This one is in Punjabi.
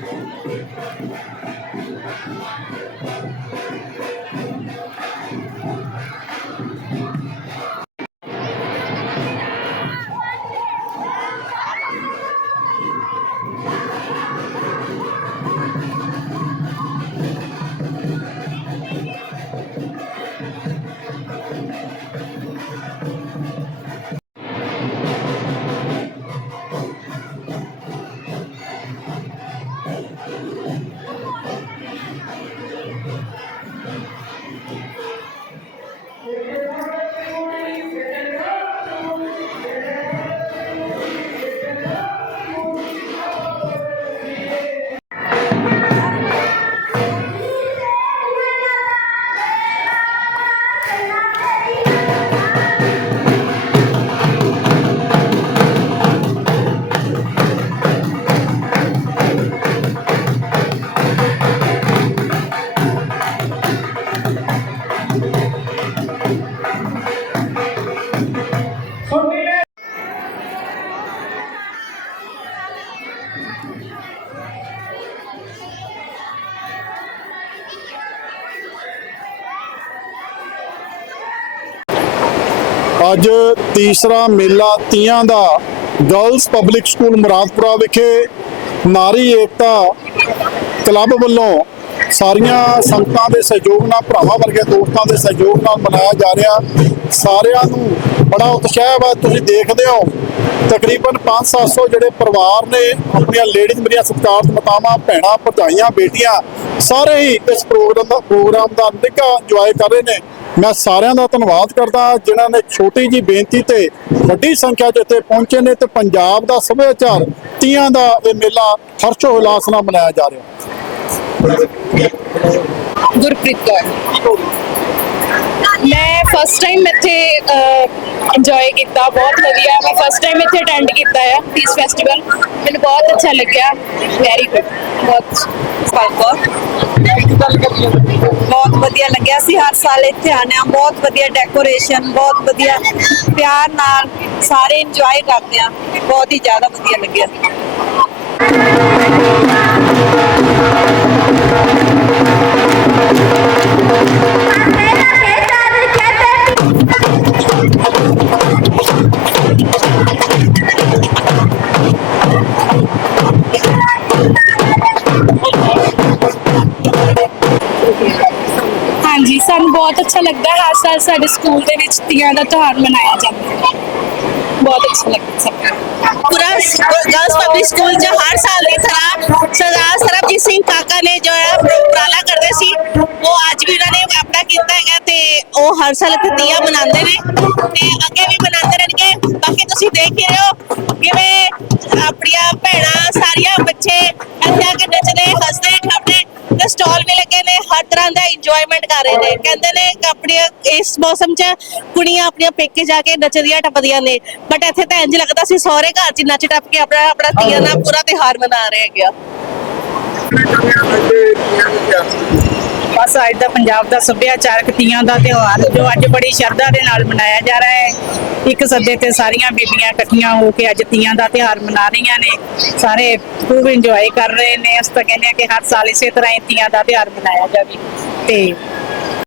Thank you. ਅੱਜ ਤੀਸਰਾ ਮੇਲਾ ਤੀਆਂ ਦਾ ਗਰਲਸ ਪਬਲਿਕ ਸਕੂਲ ਮੁਰਾਦਪੁਰਾ ਵਿਖੇ ਨਾਰੀ ਏਕਤਾ ਕਲੱਬ ਵੱਲੋਂ ਸਾਰੀਆਂ ਸੰਗਤਾਂ ਦੇ ਸਹਿਯੋਗ ਨਾਲ, ਭਰਾਵਾਂ ਵਰਗੇ ਦੋਸਤਾਂ ਦੇ ਸਹਿਯੋਗ ਨਾਲ ਮਨਾਇਆ ਜਾ ਰਿਹਾ। ਸਾਰਿਆਂ ਨੂੰ ਬੜਾ ਉਤਸ਼ਾਹ ਹੈ, ਤੁਸੀਂ ਦੇਖਦੇ ਹੋ, ਤਕਰੀਬਨ 5-700 ਜਿਹੜੇ ਪਰਿਵਾਰ ਨੇ, ਆਪਣੀਆਂ ਲੇਡੀਜ਼ ਮੇਰੀਆਂ ਸਤਿਕਾਰਤ ਮਾਤਾਵਾਂ, ਭੈਣਾਂ, ਭਰਜਾਈਆਂ, ਬੇਟੀਆਂ, ਸਾਰੇ ਹੀ ਇਸ ਪ੍ਰੋਗਰਾਮ ਦਾ ਪ੍ਰੋਗਰਾਮ ਦਾ ਨਿੱਘਾ ਇੰਜੋਏ ਕਰ ਰਹੇ ਨੇ। ਮੈਂ ਸਾਰਿਆਂ ਦਾ ਧੰਨਵਾਦ ਕਰਦਾ ਜਿਨ੍ਹਾਂ ਨੇ ਛੋਟੀ ਜੀ ਬੇਨਤੀ ਤੇ ਵੱਡੀ ਸੰਖਿਆ 'ਚ ਇੱਥੇ ਪਹੁੰਚੇ ਨੇ ਤੇ ਪੰਜਾਬ ਦਾ ਸੱਭਿਆਚਾਰ, ਤੀਆਂ ਦਾ ਇਹ ਮੇਲਾ ਹਰਸ਼ੋ ਉਲਾਸ ਨਾਲ ਮਨਾਇਆ ਜਾ ਰਿਹਾ। ਗੁਰਪ੍ਰੀਤ ਕੌਰ। ਮੈਂ ਫਸਟ ਟਾਈਮ ਇੱਥੇ ਇੰਜੋਏ ਕੀਤਾ, ਬਹੁਤ ਵਧੀਆ। ਮੈਂ ਫਸਟ ਟਾਈਮ ਇੱਥੇ ਅਟੈਂਡ ਕੀਤਾ ਹੈ ਪੀਸ ਫੈਸਟੀਵਲ ਮੈਨੂੰ ਬਹੁਤ ਅੱਛਾ ਲੱਗਿਆ। ਵੈਰੀ ਗੁੱਡ ਬਹੁਤ ਬਹੁਤ ਵਧੀਆ ਲੱਗਿਆ। ਸੀ ਹਰ ਸਾਲ ਇੱਥੇ ਆਉਂਦੇ ਹਾਂ। ਬਹੁਤ ਵਧੀਆ ਡੈਕੋਰੇਸ਼ਨ ਬਹੁਤ ਵਧੀਆ ਪਿਆਰ ਨਾਲ ਸਾਰੇ ਇੰਜੋਏ ਕਰਦੇ ਆ ਬਹੁਤ ਹੀ ਜ਼ਿਆਦਾ ਵਧੀਆ ਲੱਗਿਆ। ਬਹੁਤ ਅੱਛਾ ਲੱਗਦਾ ਹੈ। ਹਰ ਸਾਲ ਸਾਡੇ ਸਕੂਲ ਦੇ ਵਿੱਚ ਤੀਆਂ ਦਾ ਤਿਉਹਾਰ ਮਨਾਇਆ ਜਾਂਦਾ ਹੈ। ਬਹੁਤ ਅੱਛਾ ਲੱਗਦਾ ਸਭ ਨੂੰ। पूरा गर्ल्स पब्लिक स्कूल जो हर साल की तरह सरदार ਸਿੰਘ ਕਾਕਾ ਨੇ ਜੋ ਹੈ, ਉਪਰਾਲਾ ਕਰਦੇ ਸੀ, ਉਹ ਅੱਜ ਵੀ ਉਹਨਾਂ ਨੇ ਆਪਣਾ ਕੀਤਾ ਹੈਗਾ ਤੇ ਉਹ ਹਰ ਸਾਲ ਇੱਥੇ ਤੀਆਂ ਮਨਾਉਂਦੇ ਨੇ ਤੇ ਅੱਗੇ ਵੀ ਮਨਾਉਂਦੇ ਰਹਿਣਗੇ। ਬਾਕੀ ਤੁਸੀਂ ਦੇਖ ਰਹੇ ਹੋ ਕਿਵੇਂ ਆਪਣੀਆਂ ਭੈਣਾਂ, ਸਾਰੀਆਂ ਬੱਚੇ ਇੱਥੇ ਆ ਕੇ ਹਰ ਤਰ੍ਹਾਂ ਦਾ ਇੰਜੋਇਮੈਂਟ ਕਰ ਰਹੇ ਨੇ। ਕਹਿੰਦੇ ਨੇ ਕਿ ਆਪਣੀਆਂ ਇਸ ਮੌਸਮ 'ਚ ਕੁੜੀਆਂ ਆਪਣੀਆਂ ਪੇਕੇ ਜਾ ਕੇ ਨੱਚਦੀਆਂ ਟੱਪਦੀਆਂ ਨੇ। ਬਟ ਇੱਥੇ ਤਾਂ ਇੰਜ ਲੱਗਦਾ ਸੀ ਸਹੁਰੇ ਘਰ 'ਚ ਨੱਚ ਟੱਪ ਕੇ ਆਪਣਾ ਆਪਣਾ ਤੀਆਂ ਦਾ ਪੂਰਾ ਤਿਉਹਾਰ ਮਨਾ ਰਹੇ ਹੈਗੇ ਆ। ਬਸ ਅੱਜ ਦਾ, ਪੰਜਾਬ ਦਾ ਸੱਭਿਆਚਾਰਕ ਤੀਆਂ ਦਾ ਤਿਉਹਾਰ, ਜੋ ਅੱਜ ਬੜੀ ਸ਼ਰਧਾ ਦੇ ਨਾਲ ਮਨਾਇਆ ਜਾ ਰਿਹਾ ਹੈ। ਇੱਕ ਸੱਦੇ ਤੇ ਸਾਰੀਆਂ ਬੀਬੀਆਂ ਇਕੱਠੀਆਂ ਹੋ ਕੇ ਅੱਜ ਤੀਆਂ ਦਾ ਤਿਉਹਾਰ ਮਨਾ ਰਹੀਆਂ ਨੇ। ਸਾਰੇ ਖੂਬ ਇੰਜੋਏ ਕਰ ਰਹੇ ਨੇ। ਅਸੀਂ ਤਾਂ ਕਹਿੰਦੇ ਆ ਕਿ ਹਰ ਸਾਲ ਇਸੇ ਤਰ੍ਹਾਂ ਹੀ ਤੀਆਂ ਦਾ ਤਿਉਹਾਰ ਮਨਾਇਆ ਜਾਵੇ। ਤੇ